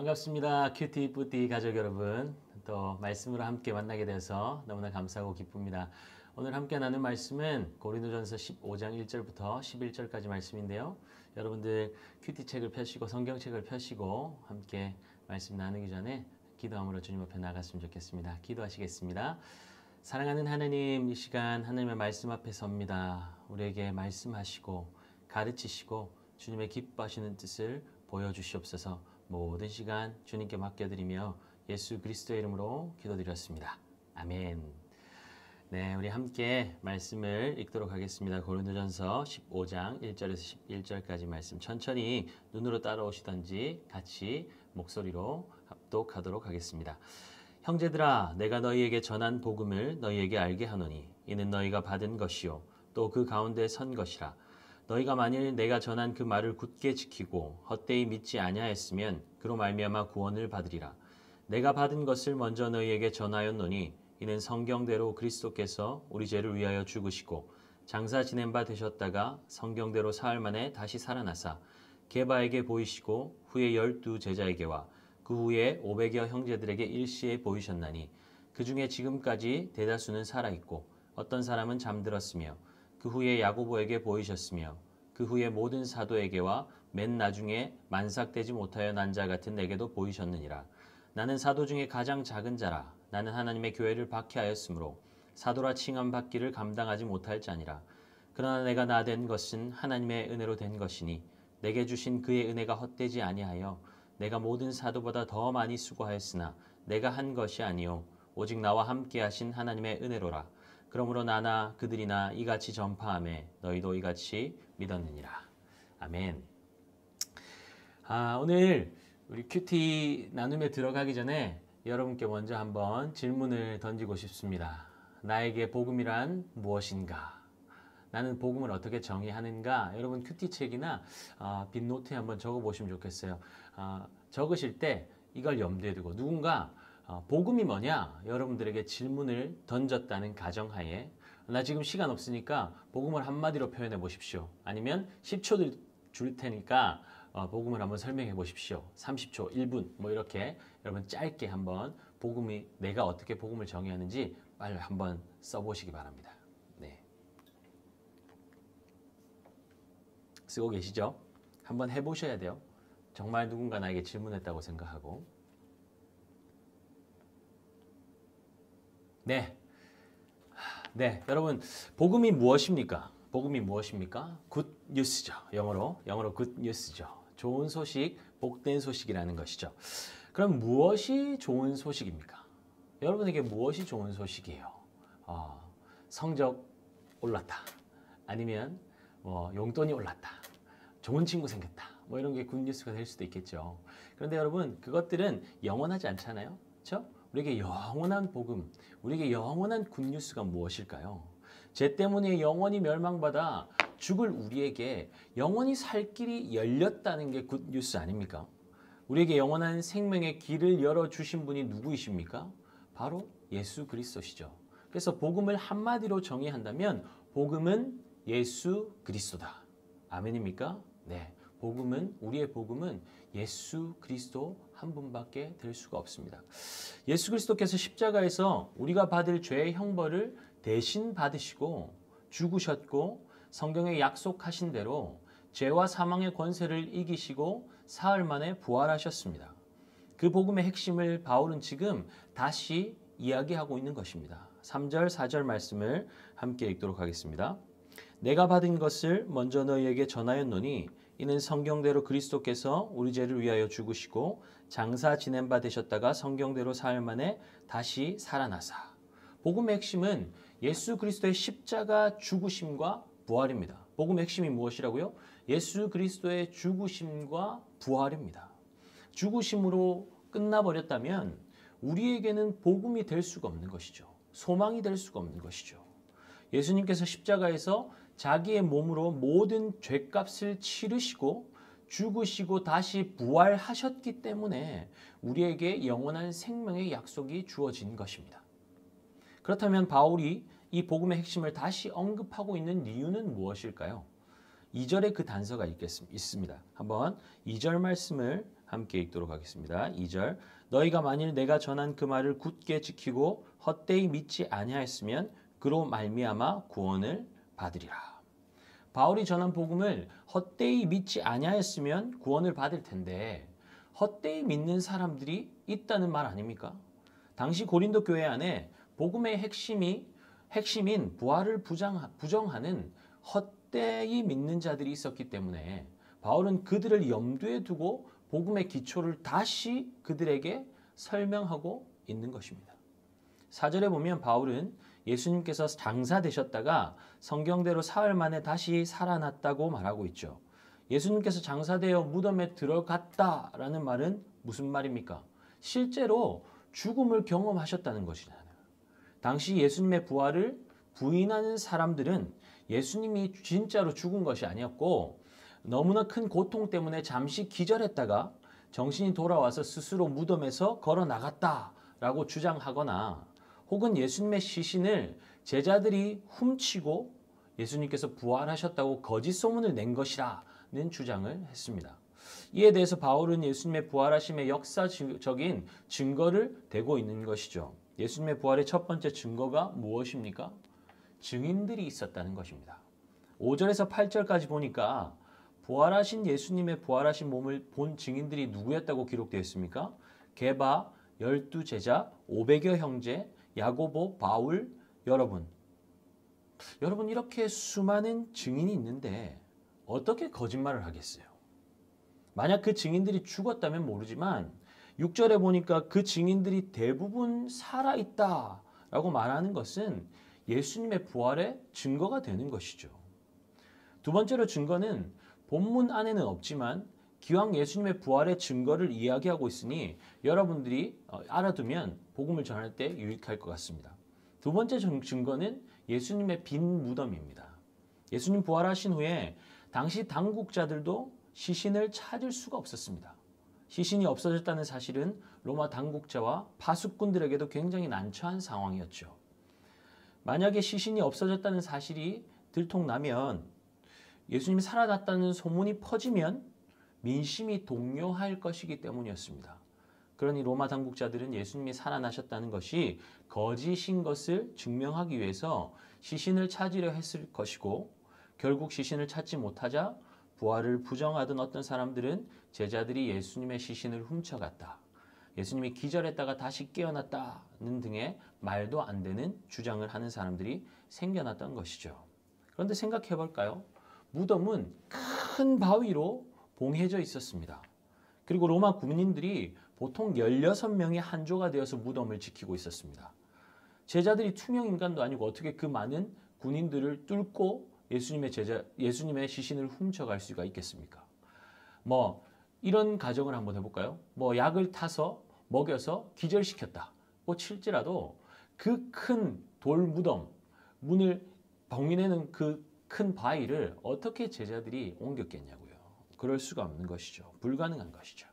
반갑습니다. 큐티 뿌띠 가족 여러분. 또 말씀으로 함께 만나게 돼서 너무나 감사하고 기쁩니다. 오늘 함께 나눌 말씀은 고린도전서 15장 1절부터 11절까지 말씀인데요. 여러분들 큐티 책을 펴시고 성경책을 펴시고 함께 말씀 나누기 전에 기도함으로 주님 앞에 나갔으면 좋겠습니다. 기도하시겠습니다. 사랑하는 하나님, 이 시간 하나님의 말씀 앞에 섭니다. 우리에게 말씀하시고 가르치시고 주님의 기뻐하시는 뜻을 보여주시옵소서. 모든 시간 주님께 맡겨드리며 예수 그리스도의 이름으로 기도드렸습니다. 아멘. 네, 우리 함께 말씀을 읽도록 하겠습니다. 고린도전서 15장 1절에서 11절까지 말씀 천천히 눈으로 따라오시던지 같이 목소리로 합독하도록 하겠습니다. 형제들아, 내가 너희에게 전한 복음을 너희에게 알게 하노니 이는 너희가 받은 것이요 또 그 가운데 선 것이라. 너희가 만일 내가 전한 그 말을 굳게 지키고 헛되이 믿지 아니하였으면 그로 말미암아 구원을 받으리라. 내가 받은 것을 먼저 너희에게 전하였노니 이는 성경대로 그리스도께서 우리 죄를 위하여 죽으시고 장사 지낸 바 되셨다가 성경대로 사흘 만에 다시 살아나사 게바에게 보이시고 후에 12 제자에게와 그 후에 500여 형제들에게 일시에 보이셨나니 그 중에 지금까지 대다수는 살아있고 어떤 사람은 잠들었으며 그 후에 야고보에게 보이셨으며 그 후에 모든 사도에게와 맨 나중에 만삭되지 못하여 난 자 같은 내게도 보이셨느니라. 나는 사도 중에 가장 작은 자라. 나는 하나님의 교회를 박해하였으므로 사도라 칭함 받기를 감당하지 못할 자니라. 그러나 내가 나 된 것은 하나님의 은혜로 된 것이니 내게 주신 그의 은혜가 헛되지 아니하여 내가 모든 사도보다 더 많이 수고하였으나 내가 한 것이 아니요 오직 나와 함께 하신 하나님의 은혜로라. 그러므로 나나 그들이나 이같이 전파하매 너희도 이같이 믿었느니라. 아멘. 오늘 우리 큐티 나눔에 들어가기 전에 여러분께 먼저 한번 질문을 던지고 싶습니다. 나에게 복음이란 무엇인가? 나는 복음을 어떻게 정의하는가? 여러분 큐티 책이나 빈 노트에 한번 적어보시면 좋겠어요. 적으실 때 이걸 염두에 두고 누군가 복음이 뭐냐? 여러분들에게 질문을 던졌다는 가정하에 나 지금 시간 없으니까 복음을 한마디로 표현해 보십시오. 아니면 10초 줄 테니까 복음을 한번 설명해 보십시오. 30초, 1분 뭐 이렇게 여러분 짧게 한번 복음이 내가 어떻게 복음을 정의하는지 빨리 한번 써보시기 바랍니다. 네. 쓰고 계시죠? 한번 해보셔야 돼요. 정말 누군가 나에게 질문했다고 생각하고. 네, 여러분 복음이 무엇입니까? 복음이 무엇입니까? 굿 뉴스죠. 영어로 굿 뉴스죠. 좋은 소식, 복된 소식이라는 것이죠. 그럼 무엇이 좋은 소식입니까? 여러분에게 무엇이 좋은 소식이에요? 성적 올랐다. 아니면 용돈이 올랐다. 좋은 친구 생겼다. 뭐 이런 게 굿 뉴스가 될 수도 있겠죠. 그런데 여러분 그것들은 영원하지 않잖아요. 그렇죠? 우리에게 영원한 복음, 우리에게 영원한 굿뉴스가 무엇일까요? 죄 때문에 영원히 멸망받아 죽을 우리에게 영원히 살 길이 열렸다는 게 굿뉴스 아닙니까? 우리에게 영원한 생명의 길을 열어주신 분이 누구이십니까? 바로 예수 그리스도시죠. 그래서 복음을 한마디로 정의한다면 복음은 예수 그리스도다. 아멘입니까? 네. 우리의 복음은 예수 그리스도 한 분밖에 될 수가 없습니다. 예수 그리스도께서 십자가에서 우리가 받을 죄의 형벌을 대신 받으시고 죽으셨고 성경에 약속하신 대로 죄와 사망의 권세를 이기시고 사흘 만에 부활하셨습니다. 그 복음의 핵심을 바울은 지금 다시 이야기하고 있는 것입니다. 3절, 4절 말씀을 함께 읽도록 하겠습니다. 내가 받은 것을 먼저 너희에게 전하였노니 이는 성경대로 그리스도께서 우리 죄를 위하여 죽으시고 장사 지낸 바 되셨다가 성경대로 사흘 만에 다시 살아나사. 복음의 핵심은 예수 그리스도의 십자가 죽으심과 부활입니다. 복음의 핵심이 무엇이라고요? 예수 그리스도의 죽으심과 부활입니다. 죽으심으로 끝나버렸다면 우리에게는 복음이 될 수가 없는 것이죠. 소망이 될 수가 없는 것이죠. 예수님께서 십자가에서 자기의 몸으로 모든 죄값을 치르시고 죽으시고 다시 부활하셨기 때문에 우리에게 영원한 생명의 약속이 주어진 것입니다. 그렇다면 바울이 이 복음의 핵심을 다시 언급하고 있는 이유는 무엇일까요? 2절에 그 단서가 있습니다. 한번 2절 말씀을 함께 읽도록 하겠습니다. 2절 너희가 만일 내가 전한 그 말을 굳게 지키고 헛되이 믿지 아니하였으면 그로 말미암아 구원을 받으리라. 바울이 전한 복음을 헛되이 믿지 아니하였으면 구원을 받을 텐데 헛되이 믿는 사람들이 있다는 말 아닙니까? 당시 고린도 교회 안에 복음의 핵심인 부활을 부정하는 헛되이 믿는 자들이 있었기 때문에 바울은 그들을 염두에 두고 복음의 기초를 다시 그들에게 설명하고 있는 것입니다. 4절에 보면 바울은 예수님께서 장사되셨다가 성경대로 사흘 만에 다시 살아났다고 말하고 있죠. 예수님께서 장사되어 무덤에 들어갔다라는 말은 무슨 말입니까? 실제로 죽음을 경험하셨다는 것이잖아요. 당시 예수님의 부활을 부인하는 사람들은 예수님이 진짜로 죽은 것이 아니었고 너무나 큰 고통 때문에 잠시 기절했다가 정신이 돌아와서 스스로 무덤에서 걸어 나갔다라고 주장하거나 혹은 예수님의 시신을 제자들이 훔치고 예수님께서 부활하셨다고 거짓 소문을 낸 것이라는 주장을 했습니다. 이에 대해서 바울은 예수님의 부활하심의 역사적인 증거를 대고 있는 것이죠. 예수님의 부활의 첫 번째 증거가 무엇입니까? 증인들이 있었다는 것입니다. 5절에서 8절까지 보니까 부활하신 예수님의 부활하신 몸을 본 증인들이 누구였다고 기록되어 있습니까? 게바, 12제자, 500여 형제, 야고보, 바울, 여러분 이렇게 수많은 증인이 있는데 어떻게 거짓말을 하겠어요? 만약 그 증인들이 죽었다면 모르지만 6절에 보니까 그 증인들이 대부분 살아있다라고 말하는 것은 예수님의 부활의 증거가 되는 것이죠. 두 번째로 증거는 본문 안에는 없지만 기왕 예수님의 부활의 증거를 이야기하고 있으니 여러분들이 알아두면 복음을 전할 때 유익할 것 같습니다. 두 번째 증거는 예수님의 빈 무덤입니다. 예수님 부활하신 후에 당시 당국자들도 시신을 찾을 수가 없었습니다. 시신이 없어졌다는 사실은 로마 당국자와 파수꾼들에게도 굉장히 난처한 상황이었죠. 만약에 시신이 없어졌다는 사실이 들통나면 예수님이 살아났다는 소문이 퍼지면 민심이 동요할 것이기 때문이었습니다. 그러니 로마 당국자들은 예수님이 살아나셨다는 것이 거짓인 것을 증명하기 위해서 시신을 찾으려 했을 것이고 결국 시신을 찾지 못하자 부활을 부정하던 어떤 사람들은 제자들이 예수님의 시신을 훔쳐갔다. 예수님이 기절했다가 다시 깨어났다는 등의 말도 안 되는 주장을 하는 사람들이 생겨났던 것이죠. 그런데 생각해 볼까요? 무덤은 큰 바위로 봉해져 있었습니다. 그리고 로마 군인들이 보통 16명이 한조가 되어서 무덤을 지키고 있었습니다. 제자들이 투명 인간도 아니고 어떻게 그 많은 군인들을 뚫고 예수님의 시신을 훔쳐갈 수가 있겠습니까? 이런 가정을 한번 해볼까요? 약을 타서 먹여서 기절시켰다. 칠지라도 그 큰 돌 무덤, 문을 봉인해놓은 그 큰 바위를 어떻게 제자들이 옮겼겠냐고요. 그럴 수가 없는 것이죠. 불가능한 것이죠.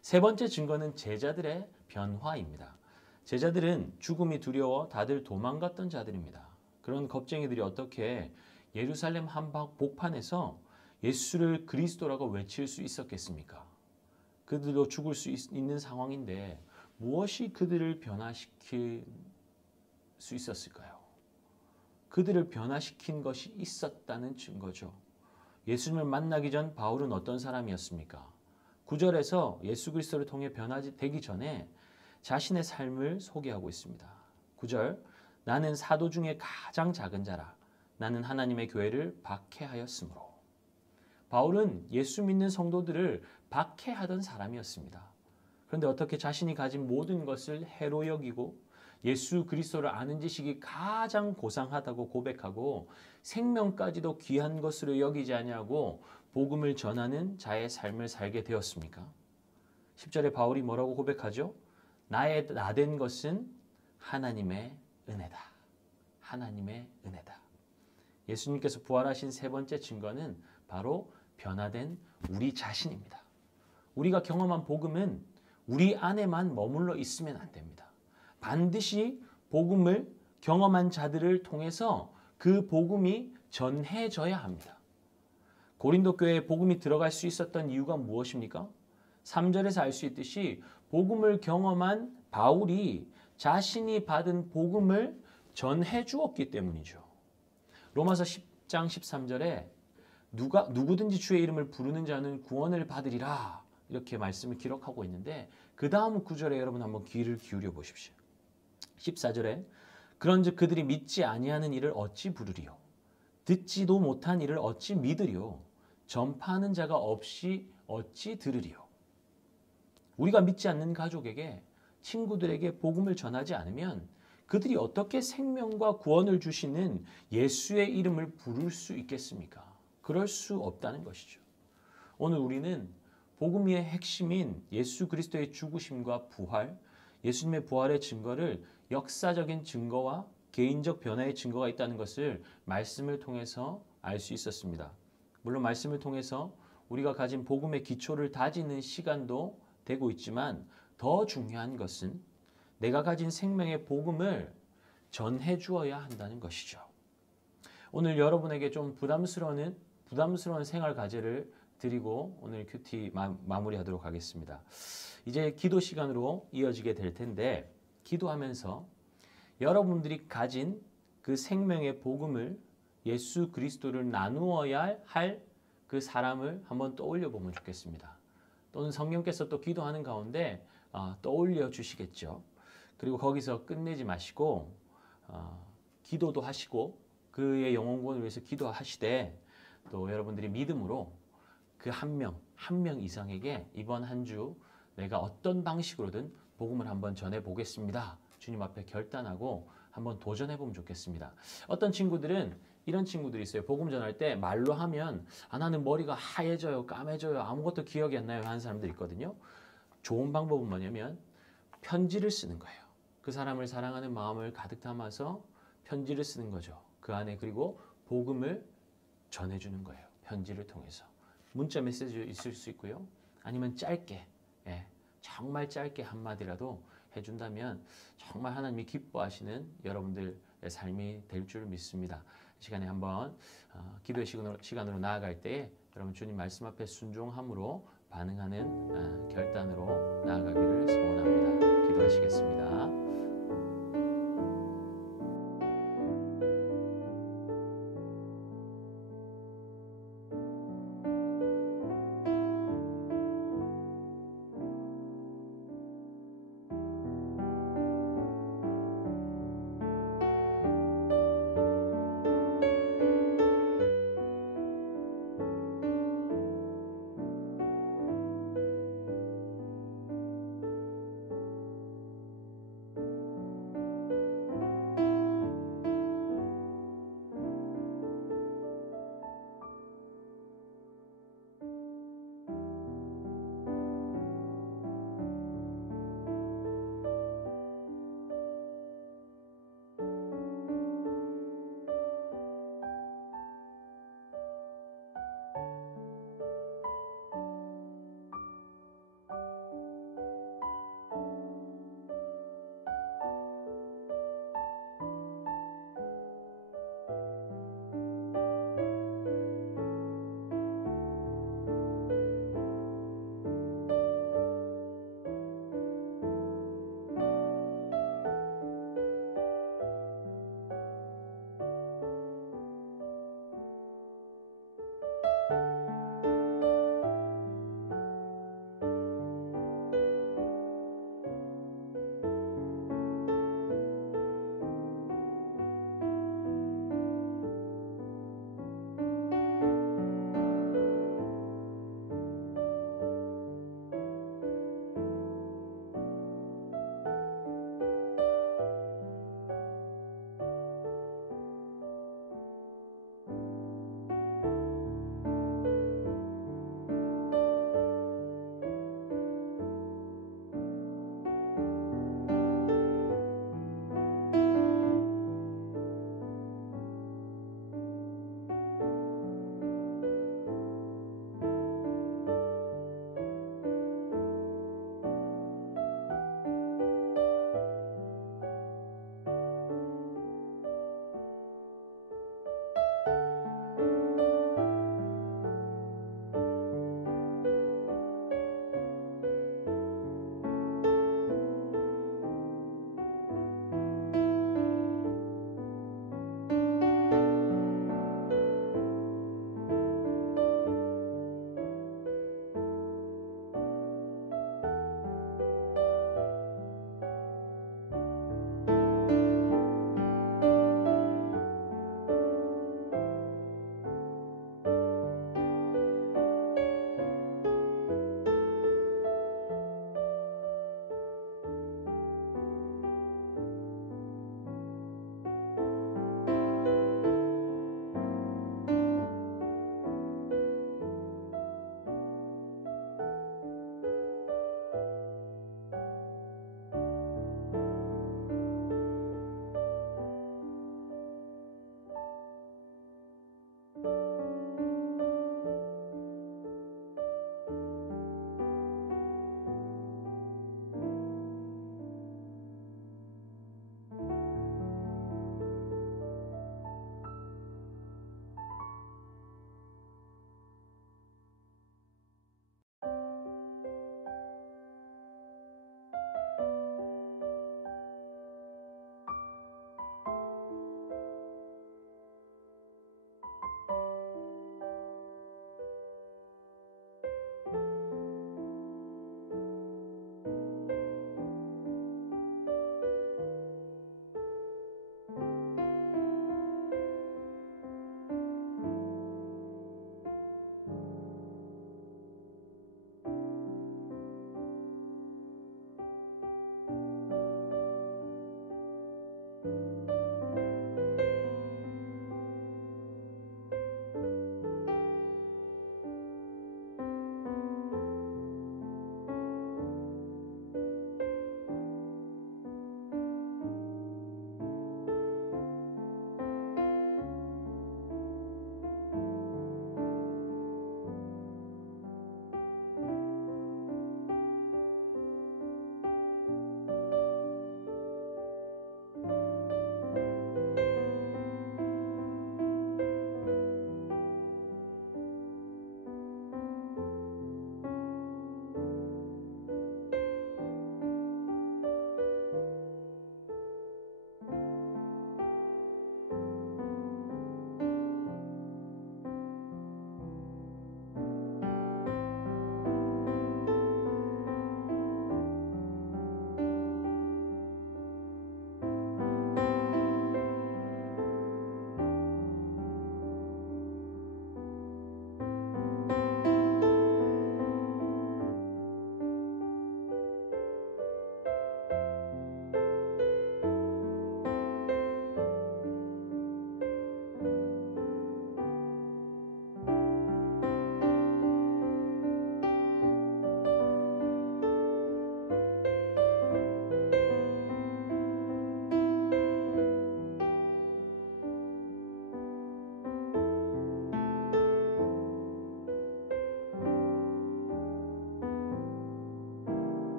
세 번째 증거는 제자들의 변화입니다. 제자들은 죽음이 두려워 다들 도망갔던 자들입니다. 그런 겁쟁이들이 어떻게 예루살렘 한복판에서 예수를 그리스도라고 외칠 수 있었겠습니까? 그들도 죽을 수 있는 상황인데 무엇이 그들을 변화시킬 수 있었을까요? 그들을 변화시킨 것이 있었다는 증거죠. 예수님을 만나기 전 바울은 어떤 사람이었습니까? 9절에서 예수 그리스도를 통해 변화되기 전에 자신의 삶을 소개하고 있습니다. 9절 나는 사도 중에 가장 작은 자라 나는 하나님의 교회를 박해하였으므로. 바울은 예수 믿는 성도들을 박해하던 사람이었습니다. 그런데 어떻게 자신이 가진 모든 것을 해로 여기고 예수 그리스도를 아는 지식이 가장 고상하다고 고백하고 생명까지도 귀한 것으로 여기지 아니하고 복음을 전하는 자의 삶을 살게 되었습니까? 10절에 바울이 뭐라고 고백하죠? 나의 나된 것은 하나님의 은혜다. 하나님의 은혜다. 예수님께서 부활하신 세 번째 증거는 바로 변화된 우리 자신입니다. 우리가 경험한 복음은 우리 안에만 머물러 있으면 안 됩니다. 반드시 복음을 경험한 자들을 통해서 그 복음이 전해져야 합니다. 고린도 교회에 복음이 들어갈 수 있었던 이유가 무엇입니까? 3절에서 알 수 있듯이 복음을 경험한 바울이 자신이 받은 복음을 전해 주었기 때문이죠. 로마서 10장 13절에 누구든지 주의 이름을 부르는 자는 구원을 받으리라 이렇게 말씀을 기록하고 있는데 그 다음 구절에 여러분 한번 귀를 기울여 보십시오. 14절에 그런즉 그들이 믿지 아니하는 이를 어찌 부르리요 듣지도 못한 이를 어찌 믿으리요 전파하는 자가 없이 어찌 들으리요. 우리가 믿지 않는 가족에게 친구들에게 복음을 전하지 않으면 그들이 어떻게 생명과 구원을 주시는 예수의 이름을 부를 수 있겠습니까? 그럴 수 없다는 것이죠. 오늘 우리는 복음의 핵심인 예수 그리스도의 죽으심과 부활, 예수님의 부활의 증거를 역사적인 증거와 개인적 변화의 증거가 있다는 것을 말씀을 통해서 알 수 있었습니다. 물론 말씀을 통해서 우리가 가진 복음의 기초를 다지는 시간도 되고 있지만 더 중요한 것은 내가 가진 생명의 복음을 전해 주어야 한다는 것이죠. 오늘 여러분에게 좀 부담스러운 생활 과제를 드리고 오늘 큐티 마무리하도록 하겠습니다. 이제 기도 시간으로 이어지게 될 텐데 기도하면서 여러분들이 가진 그 생명의 복음을 예수 그리스도를 나누어야 할 그 사람을 한번 떠올려 보면 좋겠습니다. 또는 성령께서 또 기도하는 가운데 떠올려 주시겠죠. 그리고 거기서 끝내지 마시고 기도도 하시고 그의 영혼구원을 위해서 기도하시되 또 여러분들이 믿음으로 그 한 명 이상에게 이번 한 주 내가 어떤 방식으로든 복음을 한번 전해 보겠습니다. 주님 앞에 결단하고 한번 도전해 보면 좋겠습니다. 어떤 친구들은 이런 친구들이 있어요. 복음 전할 때 말로 하면 나는 머리가 하얘져요, 까매져요, 아무것도 기억이 안 나요 하는 사람들이 있거든요. 좋은 방법은 뭐냐면 편지를 쓰는 거예요. 그 사람을 사랑하는 마음을 가득 담아서 편지를 쓰는 거죠. 그 안에 그리고 복음을 전해주는 거예요. 편지를 통해서. 문자 메시지 있을 수 있고요. 아니면 짧게, 정말 짧게 한마디라도 해준다면 정말 하나님이 기뻐하시는 여러분들의 삶이 될 줄 믿습니다. 이 시간에 한번 기도의 시간으로 나아갈 때에 여러분 주님 말씀 앞에 순종함으로 반응하는 결단으로 나아가기를 소원합니다. 기도하시겠습니다.